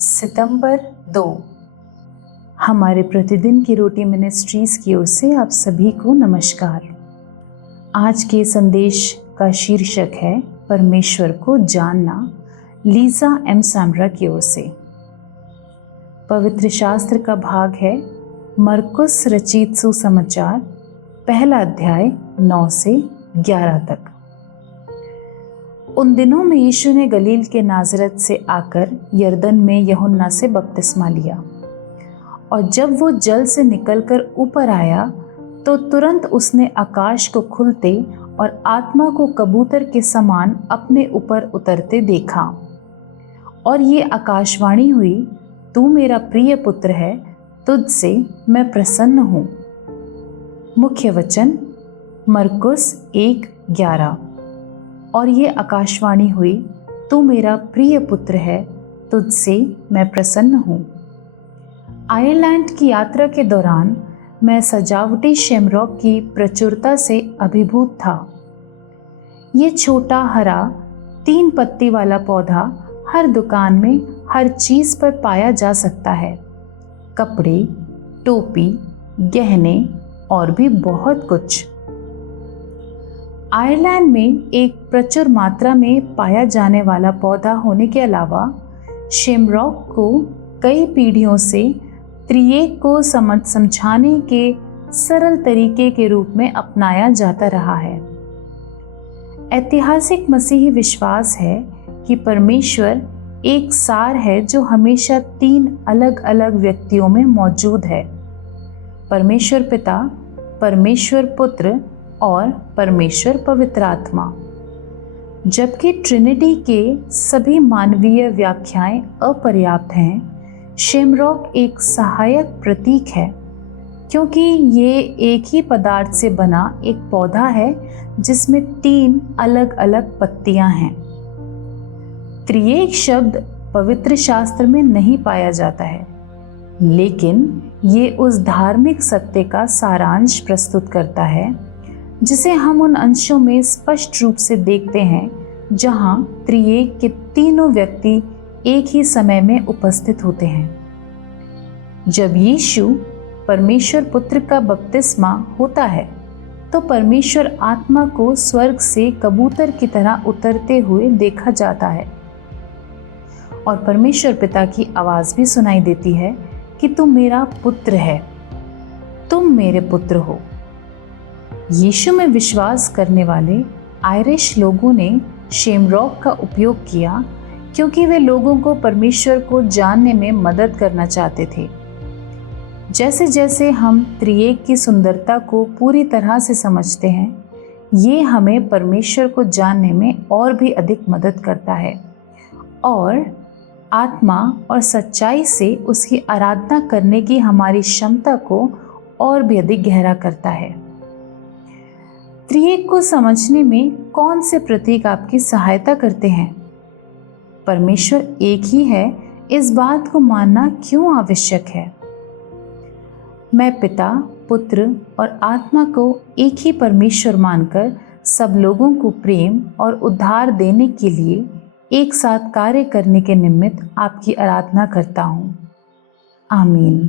सितंबर 2। हमारे प्रतिदिन की रोटी मिनिस्ट्रीज की ओर से आप सभी को नमस्कार। आज के संदेश का शीर्षक है परमेश्वर को जानना, लीजा एम सैमरा की ओर से। पवित्र शास्त्र का भाग है मरकुस रचित सुसमाचार, पहला अध्याय 9 से 11 तक। उन दिनों में यीशु ने गलील के नाजरत से आकर यरदन में यूहन्ना से बपतिस्मा लिया, और जब वो जल से निकलकर ऊपर आया तो तुरंत उसने आकाश को खुलते और आत्मा को कबूतर के समान अपने ऊपर उतरते देखा। और ये आकाशवाणी हुई, तू मेरा प्रिय पुत्र है, तुझसे मैं प्रसन्न हूँ। मुख्य वचन मरकुस 1:11। और ये आकाशवाणी हुई, तू मेरा प्रिय पुत्र है, तुझसे मैं प्रसन्न हूँ। आयरलैंड की यात्रा के दौरान मैं सजावटी शेमरॉक की प्रचुरता से अभिभूत था। ये छोटा हरा 3 पत्ती वाला पौधा हर दुकान में हर चीज पर पाया जा सकता है। कपड़े, टोपी, गहने और भी बहुत कुछ। आयरलैंड में एक प्रचुर मात्रा में पाया जाने वाला पौधा होने के अलावा शेमरॉक को कई पीढ़ियों से त्रिएक को समझाने के सरल तरीके के रूप में अपनाया जाता रहा है। ऐतिहासिक मसीही विश्वास है कि परमेश्वर एक सार है जो हमेशा 3 अलग अलग व्यक्तियों में मौजूद है: परमेश्वर पिता, परमेश्वर पुत्र और परमेश्वर पवित्र आत्मा। जबकि ट्रिनिटी के सभी मानवीय व्याख्याएं अपर्याप्त हैं, शेमरॉक एक सहायक प्रतीक है, क्योंकि ये एक ही पदार्थ से बना एक पौधा है जिसमें 3 अलग अलग पत्तियां हैं। त्रिएक शब्द पवित्र शास्त्र में नहीं पाया जाता है, लेकिन ये उस धार्मिक सत्य का सारांश प्रस्तुत करता है जिसे हम उन अंशों में स्पष्ट रूप से देखते हैं जहां त्रिएक के तीनों व्यक्ति एक ही समय में उपस्थित होते हैं। जब यीशु परमेश्वर पुत्र का बपतिस्मा होता है तो परमेश्वर आत्मा को स्वर्ग से कबूतर की तरह उतरते हुए देखा जाता है, और परमेश्वर पिता की आवाज भी सुनाई देती है कि तुम मेरा पुत्र है, तुम मेरे पुत्र हो। यीशु में विश्वास करने वाले आयरिश लोगों ने शेमरॉक का उपयोग किया क्योंकि वे लोगों को परमेश्वर को जानने में मदद करना चाहते थे। जैसे जैसे हम त्रिएक की सुंदरता को पूरी तरह से समझते हैं, ये हमें परमेश्वर को जानने में और भी अधिक मदद करता है और आत्मा और सच्चाई से उसकी आराधना करने की हमारी क्षमता को और भी अधिक गहरा करता है। त्रिएक को समझने में कौन से प्रतीक आपकी सहायता करते हैं? परमेश्वर एक ही है, इस बात को मानना क्यों आवश्यक है? मैं पिता, पुत्र और आत्मा को एक ही परमेश्वर मानकर सब लोगों को प्रेम और उद्धार देने के लिए एक साथ कार्य करने के निमित्त आपकी आराधना करता हूँ। आमीन।